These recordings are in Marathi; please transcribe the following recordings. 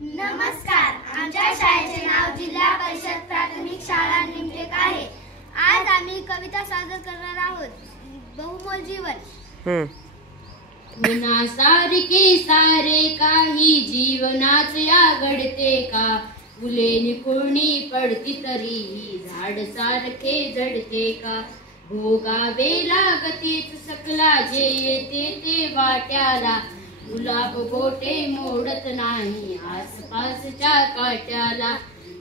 नमस्कार. आमच्या शाळेचे नाव जिल्हा परिषद प्राथमिक शाळा निमटेक आहे. आज आम्ही कविता सादर करणार आहोत. बहुमोल जीवन. मनासारखे सारे काही जीवनात या घडते का, फुले निपुणी पडती तरी झाड सारखे झडते का, भोगावे लागतेच सकला जे येते ते वाट्याला, गुलाब गोटे मोडत नाही आसपासच्या काट्याला,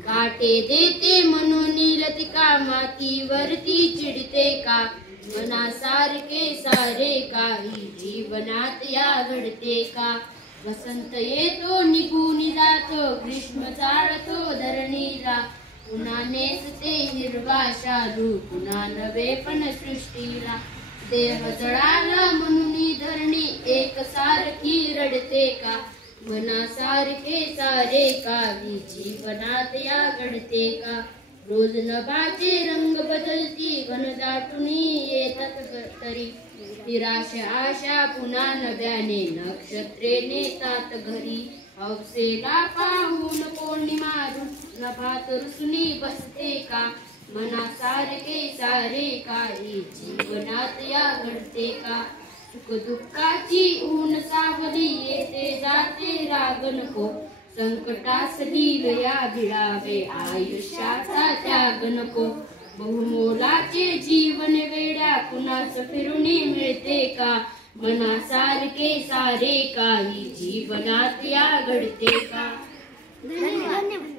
काटे देते म्हणून लतिका मातीवरती चिडते का, मनासारखे सारे काही जीवनात या घडते का, वसंत येतो निघून जातो ग्रीष्म चाळतो धरणीला, पुन्हा नेसते हिरवा शालू पुन्हा नवे पण सृष्टीला, देह जळाला म्हणून धरणी एक सारखी रडते का, मनासारखे सारे काही जीवनात या घडते का, रोज नभाचे रंग बदलती घनदाटुनी येतात तरी, निराश आशा पुन्हा नव्याने नक्षत्रे नेतात घरी, हौसेला पाहून पौर्णिमा नभात रुसणी बसते का, मनासारखे सारे काही जीवनात या घडते का, सुख दुःखाची ऊन सावली येते जाते राग नको, संकटास भिडया भिडावे आयुष्याचा त्याग नको, बहुमोलाचे जीवन वेड्या कुणास फिरुनी मिळते का, मनासारखे सारे काही जीवनात या घडते का. धन्यवाद.